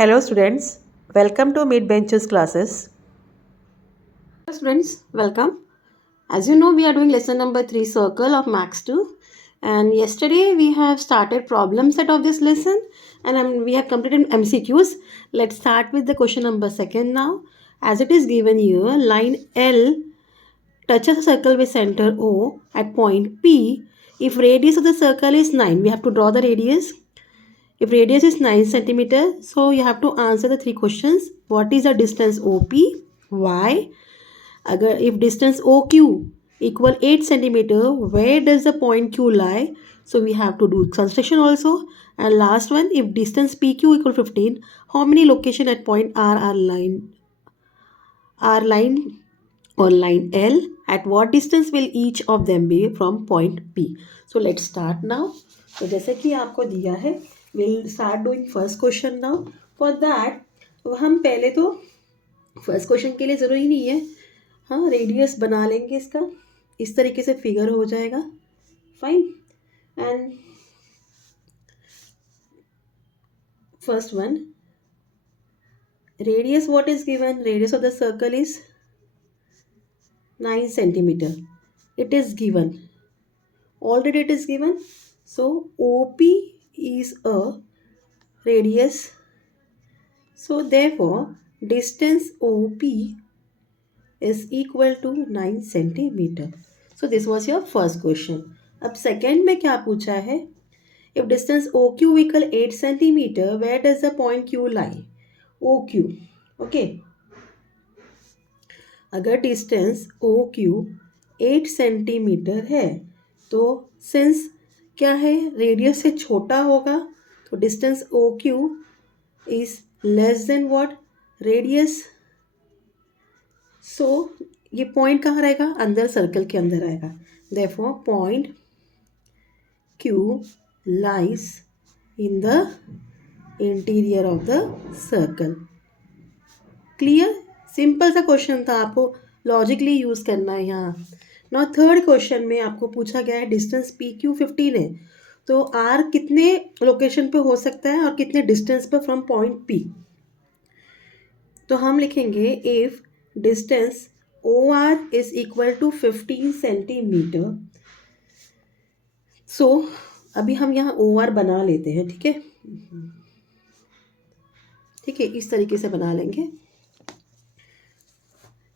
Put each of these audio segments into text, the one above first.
Hello students, welcome to Mid Benches classes. Hello students, welcome. As you know, we are doing lesson number 3, Circle of Max 2. And yesterday we have started problem set of this lesson and we have completed MCQs. Let's start with the question number 2 now. As it is given here, line L touches a circle with center O at point P. If radius of the circle is 9, we have to draw the radius. If radius is 9 centimeter, so you have to answer the 3 questions. What is the distance OP? Why? अगर if distance OQ equal 8 centimeter, where does the point Q lie? So we have to do construction also. And last one, if distance PQ equal 15, how many location at point R line or line L? At what distance will each of them be from point P? So let's start now. तो जैसे कि आपको दिया है, we'll start doing first question now. For that, हम पहले तो first question के लिए ज़रूरी नहीं है, हाँ रेडियस बना लेंगे इसका, इस तरीके से फिगर हो जाएगा. Fine. And first one, radius what is given? Radius of the circle is 9 centimeter. It is given. Already it is given. So OP is a radius. So therefore distance OP is equal to 9 centimeter. So this was your first question. अब second में क्या पूछा है? If distance OQ equal 8 centimeter, where does the point Q lie? OQ. Okay. अगर distance OQ 8 centimeter है, तो since क्या है, रेडियस से छोटा होगा, तो distance OQ is less than what? Radius. So ये पॉइंट कहाँ रहेगा? अंदर, सर्कल के अंदर आएगा. Therefore point Q lies in the interior of the circle. Clear? Simple सा क्वेश्चन था, आपको लॉजिकली यूज करना है यहाँ. नाउ थर्ड क्वेश्चन में आपको पूछा गया है डिस्टेंस PQ 15 है, तो R कितने लोकेशन पे हो सकता है और कितने डिस्टेंस पे फ्रॉम पॉइंट P? तो हम लिखेंगे if distance OR is equal to 15 centimetre. So अभी हम यहाँ OR बना लेते हैं. ठीक है, ठीक है, इस तरीके से बना लेंगे.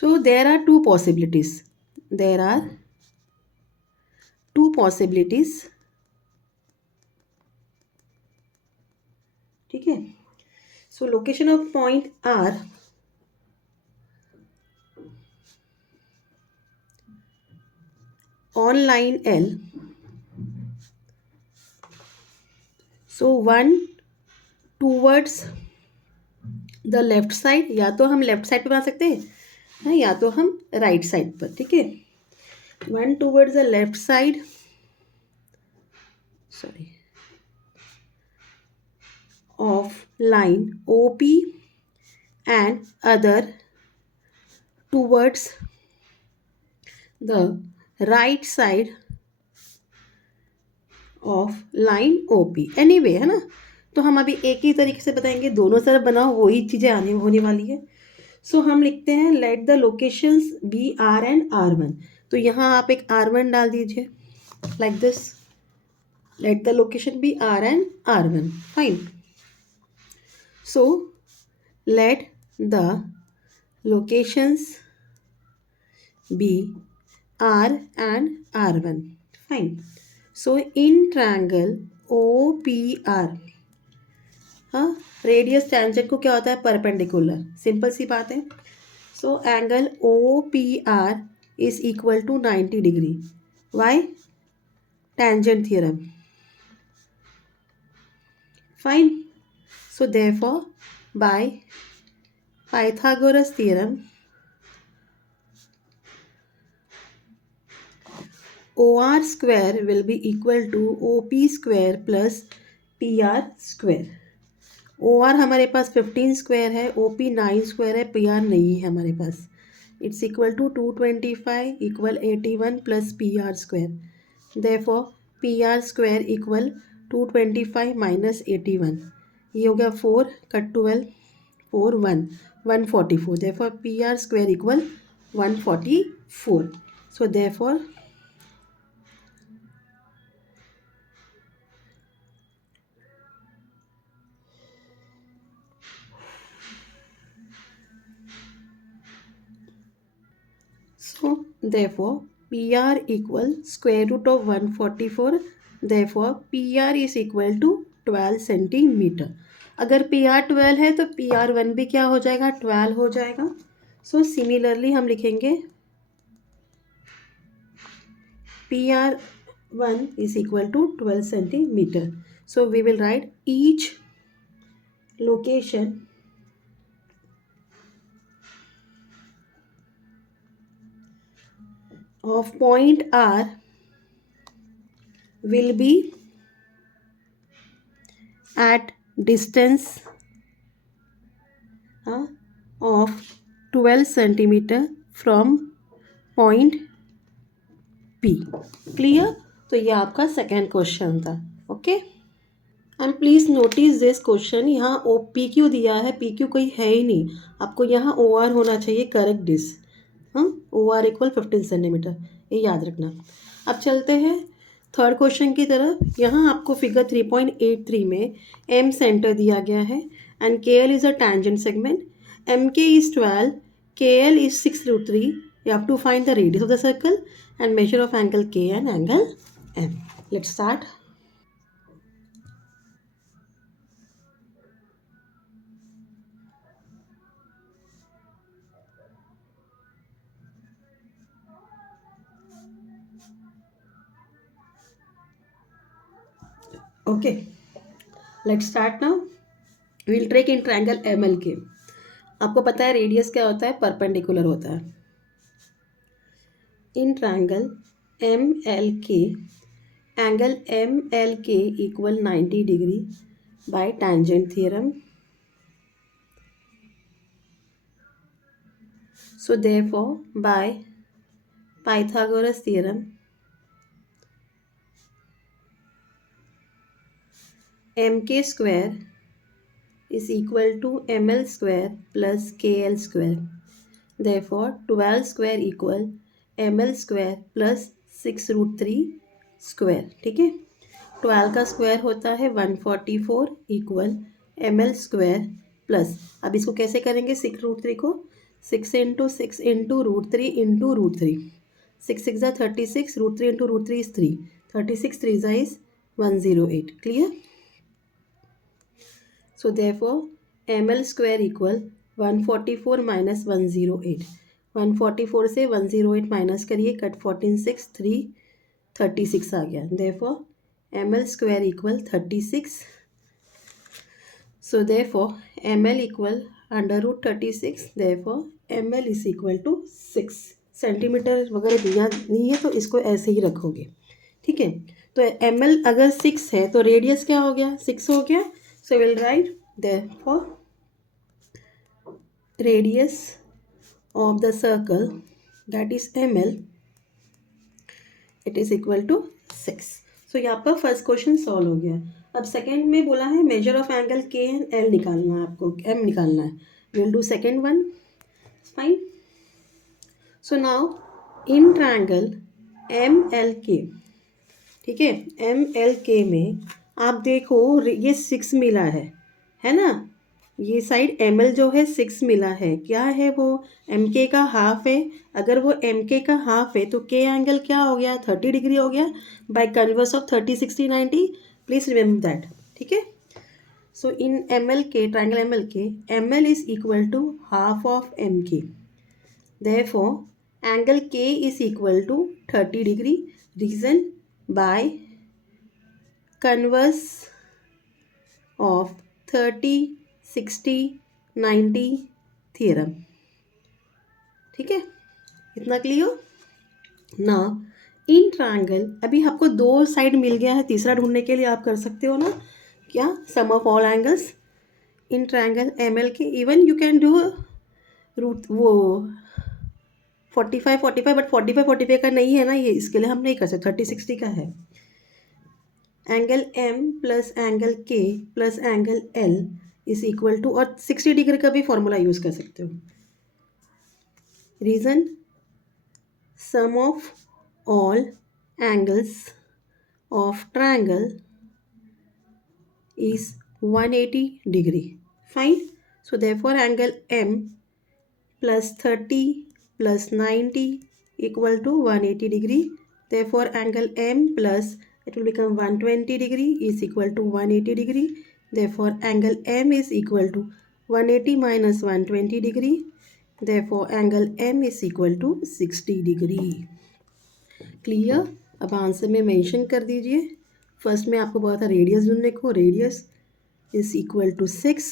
सो देर आर टू पॉसिबिलिटीज. ठीक है. सो location of point R on line L. So one towards the left side, या तो हम लेफ्ट साइड पे बना सकते हैं या तो हम राइट साइड पर. ठीक है, one towards the left side, of line OP and other towards the right side of line OP. Anyway है ना, तो हम अभी एक ही तरीके से बताएंगे, दोनों तरफ बनाओ, वही चीज़ें होने वाली है. सो हम लिखते हैं let the locations be R and R1. तो यहाँ आप एक R1 डाल दीजिए like this. Let the location be R and R1. Fine. So let the locations be R and R1. Fine. So in triangle OPR, हाँ, radius tangent को क्या होता है? परपेंडिकुलर. सिंपल सी बात है. So angle OPR is equal to 90 degree. Why? Tangent theorem. Fine. So therefore by Pythagoras theorem OR square will be equal to OP square plus PR square. OR हमारे पास 15 square है, OP 9 square है, PR नहीं है हमारे पास. It's equal to 225 equal 81 plus PR square. Therefore PR square equal 225 minus 81. ये हो गया 4 cut 12 4 1 144 therefore P R square equal 144. So therefore PR equal square root of 144. Therefore PR is equal to 12 centimetre. अगर PR 12 है तो PR1 भी क्या हो जाएगा, 12 हो जाएगा. सो सिमिलरली हम लिखेंगे PR1 is equal to 12 centimetre. So we will write each location of point R will be at distance of 12 centimetre from point P. Clear. तो ये आपका सेकेंड क्वेश्चन था. Okay and please notice this question. यहाँ PQ दिया है, PQ कोई है ही नहीं. आपको यहाँ OR होना चाहिए correct this. OR equal 15 centimetre, ये याद रखना. अब चलते हैं थर्ड क्वेश्चन की तरफ. यहाँ आपको फिगर 3.83 में M सेंटर दिया गया है and KL is a tangent segment. MK is 12, KL is 6√3. You have to find the radius of the circle and measure of angle K and angle M. Let's start. Okay, let's start now. We'll take in triangle MLK. आपको पता है radius क्या होता है, perpendicular होता है. इन triangle MLK, angle MLK equal 90 degree by tangent theorem. So therefore by Pythagoras theorem MK square is equal to ML square plus KL square. Therefore 12 square equal ML square plus 6√3 square. ठीक है. 12 का square होता है 144 equal ML square plus, अब इसको कैसे करेंगे 6√3 को, 6 इंटू 6 इंटू √3 इंटू √3. 6 6 ज़ा 36, √3 इंटू √3 इज 3, 36 3 ज़ा is 108. Clear. So therefore ML square equal 144 minus 108. 144 से 108 माइनस करिए, कट 14 6 3 36 आ गया. Therefore ML square equal 36. So therefore ML equal under root 36. Therefore ML is equal to 6. Centimetre वगैरह दिया नहीं है तो इसको ऐसे ही रखोगे. ठीक है. तो ML अगर 6 है तो रेडियस क्या हो गया, 6 हो गया. So we'll write therefore radius of the circle, that is ML, it is equal to 6. So यहाँ पर फर्स्ट क्वेश्चन सॉल्व हो गया. अब सेकेंड में बोला है measure of angle K and L निकालना है, आपको M निकालना है. Will do second one. Fine. So now in triangle MLK, ठीक है, MLK में आप देखो ये 6 मिला है ना. ये साइड ML जो है 6 मिला है, क्या है वो MK का हाफ है. अगर वो MK का हाफ है तो K एंगल क्या हो गया, 30 डिग्री हो गया by converse of 30 60 90. Please remember that. ठीक है. So in MLK, triangle MLK, ML is equal to half of MK. Therefore angle K is equal to 30 degree. Reason by converse of 30 60 90 theorem. ठीक है. इतना clear. ना in triangle, अभी आपको 2 side मिल गया है, तीसरा ढूंढने के लिए आप कर सकते हो ना, क्या, sum of all angles in triangle MLK. Even you can do root वो 45 बट 45 का नहीं है ना ये, इसके लिए हम नहीं कर सकते, 30 60 का है. Angle M plus angle K plus angle L is equal to, और 60 डिग्री का भी फॉर्मूला यूज़ कर सकते हो. Reason, sum of all angles of triangle is 180 degree. Fine. So therefore angle M plus 30 plus 90 equal to 180 degree. Therefore angle M plus, it will become 120 degree is equal to 180 degree. Therefore angle M is equal to 180 minus 120 degree. Therefore angle M is equal to 60 degree. Clear? अब answer में mention कर दीजिए. First में आपको बोला था radius ढूंढने को, radius is equal to 6,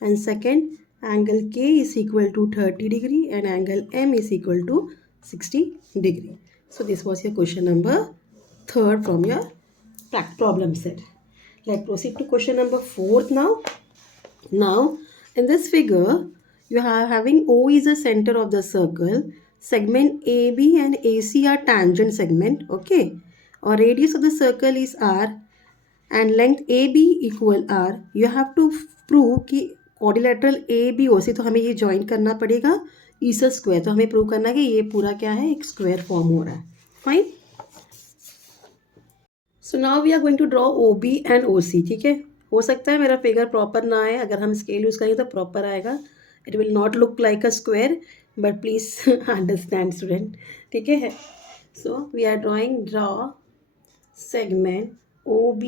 and second angle K is equal to 30 degree and angle M is equal to 60 degree. So this was your question number 3rd from your problem set. Let's proceed to question number 4th now. Now in this figure you are having O is the center of the circle, segment AB and AC are tangent segment, okay, or radius of the circle is R and length AB equal R. You have to prove कि quadrilateral ABOC, तो हमें ये join करना पड़ेगा इस square, तो हमें prove करना है कि ये पूरा क्या है, एक स्क्वायर फॉर्म हो रहा है. Fine. So now we are going to draw OB and OC. ठीक है, हो सकता है मेरा फिगर प्रॉपर ना आए, अगर हम स्केल यूज़ करें तो प्रॉपर आएगा. It will not look like a square, but please understand student. ठीक है, so we are draw segment OB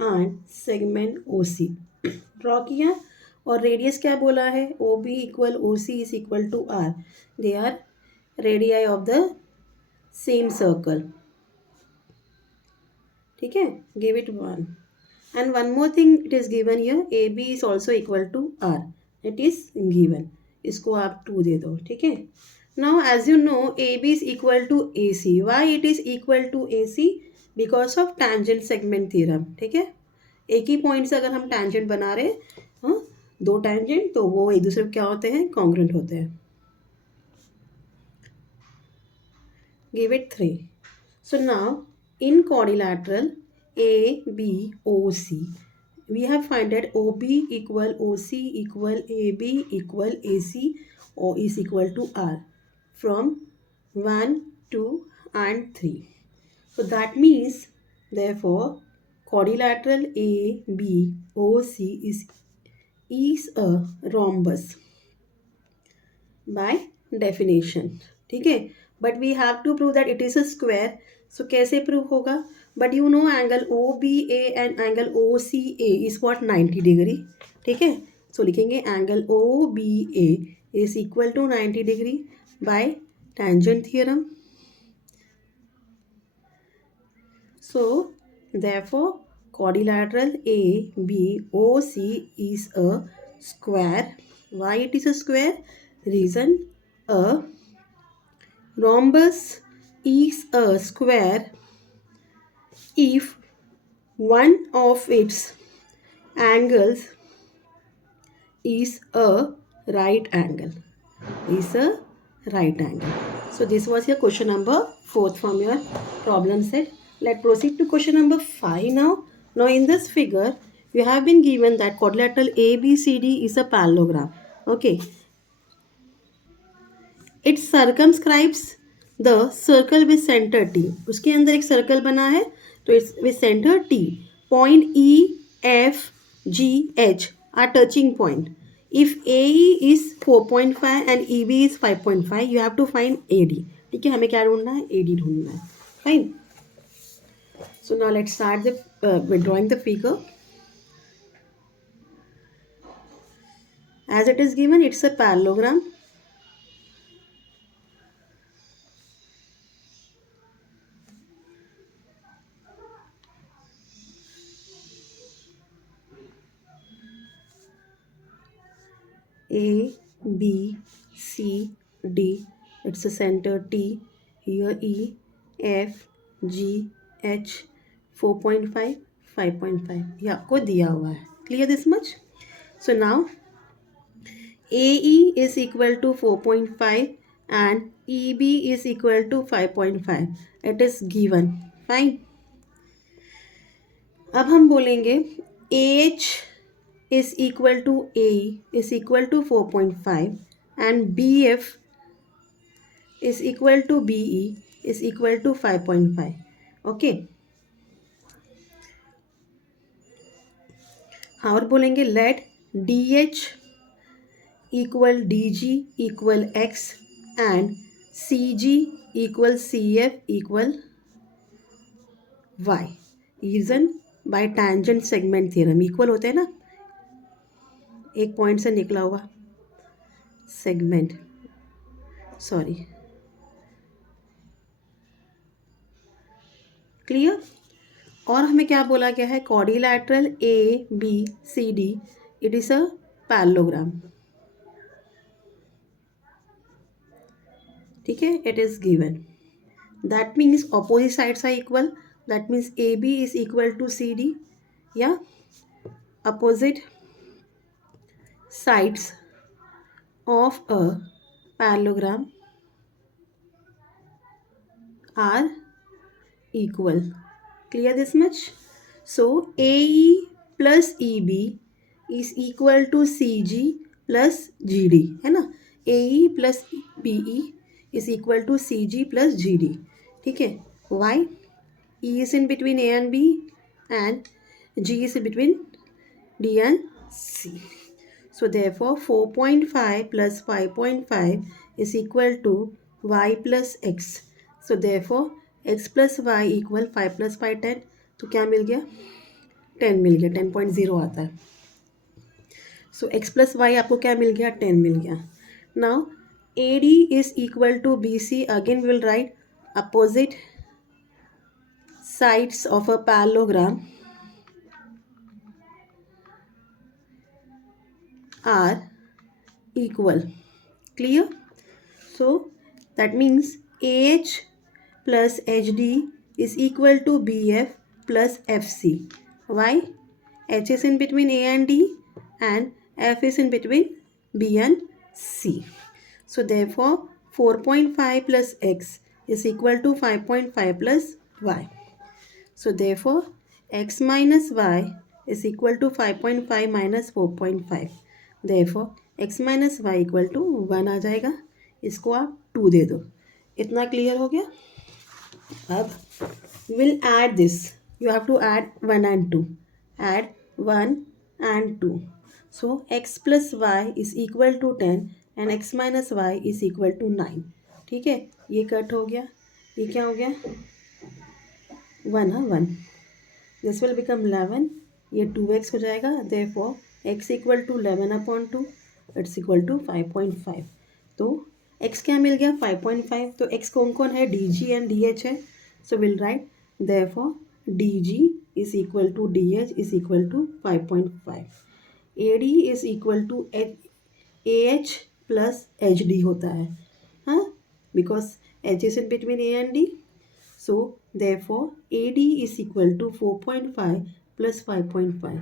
and segment OC draw किया, और रेडियस क्या बोला है, OB equal OC is equal to R. They are radii of the same circle. ठीक है, give it 1 and one more thing it is given here, AB is also equal to R. It is given, इसको आप 2 दे दो. ठीक है, now as you know AB is equal to AC. Why it is equal to AC? Because of tangent segment theorem. ठीक है, एक ही point से अगर हम टैंजेंट बना रहे, हाँ, 2 टैंजेंट, तो वो एक दूसरे को क्या होते हैं, कॉन्ग्रुएंट होते हैं. Give it 3. So now in quadrilateral ABOC we have find that OB equal OC equal AB equal AC or is equal to R from 1, 2 and 3. So that means therefore quadrilateral ABOC is a rhombus by definition. ठीक है, but we have to prove that it is a square. So कैसे prove होगा? But you know angle OBA and angle OCA is what, 90 degree. ठीक है, so लिखेंगे angle OBA is equal to 90 degree by tangent theorem. So therefore quadrilateral ABOC is a square. Why it is a square? Reason, a rhombus is a square if one of its angles is a right angle. So this was your question number 4th from your problem set. Let's proceed to question number 5 now. Now in this figure you have been given that quadrilateral ABCD is a parallelogram. Okay, it circumscribes the circle with center T. उसके अंदर एक circle बना है, तो it's with center T. Point E, F, G, H are touching point. If AE is 4.5 and EB is 5.5, you have to find AD. ठीक है, हमें क्या ढूंढना है, AD ढूंढना है. Fine. So now let's start with drawing the figure. As it is given, it's a parallelogram. A, B, C, D. It's a center T. Here E, F, G, H, 4.5, 5.5. ये आपको दिया हुआ है. Clear this much? So now AE is equal to 4.5 and EB is equal to 5.5. It is given. Fine. अब हम बोलेंगे AH is equal to AE is equal to 4.5 and BF is equal to BE is equal to 5.5. Okay, और बोलेंगे late DH equal DG equal X and CG equal CF equal Y. Reason by tangent segment theorem, equal होते हैं ना, एक point से निकला हुआ segment, sorry, clear. और हमें क्या बोला गया है, quadrilateral ABCD it is a parallelogram, ठीक है, it is given, that means opposite sides are equal, that means AB is equal to CD, या opposite sides of a parallelogram are equal. Clear this much? So AE plus EB is equal to CG plus GD, है ना, AE plus BE is equal to CG plus GD, ठीक है। Why? E is in between A and B and G is in between D and C. So therefore 4.5 plus 5.5 is equal to y plus x. So therefore x plus y equal 5 plus 5 10. तो क्या मिल गया, 10 मिल गया, 10.0 आता है। सो x plus y आपको क्या मिल गया, 10 मिल गया। Now AD is equal to BC, again we will write opposite sides of a parallelogram are equal. Clear? So that means AH plus HD is equal to BF plus FC. Why? H is in between A and D and F is in between B and C. So therefore 4.5 plus X is equal to 5.5 plus Y. So therefore X minus Y is equal to 5.5 minus 4.5. Therefore x minus y equal to 1 आ जाएगा, इसको आप 2 दे दो, इतना clear हो गया। अब will add this, you have to add 1 and 2, add 1 and 2, so x plus y is equal to 10 and x minus y is equal to 9, ठीक है, ये कट हो गया, ये क्या हो गया, 1, हाँ 1, दिस विल बिकम 11, ये 2x हो जाएगा, therefore x equal to 11/2 it's equal to 5.5। तो x क्या मिल गया, 5.5। तो x कौन कौन है, DG एंड DH है, so will write therefore DG is equal to DH is equal to 5.5। AD is equal to AH plus HD होता है, हाँ, because H is in between A and D, so therefore AD is equal to 4.5 plus 5.5,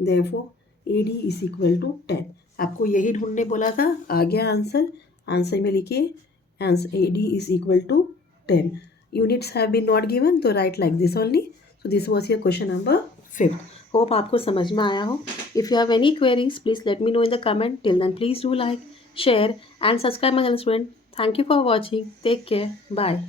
therefore AD is equal to 10। आपको यही ढूंढने बोला था, आ गया answer, answer में लिखिए answer AD is equal to 10। Units have been not given, तो write like this only. So this was your question number 5। Hope आपको समझ में आया हो। If you have any queries please let me know in the comment. Till then please do like, share and subscribe my channel student. Thank you for watching, take care, bye.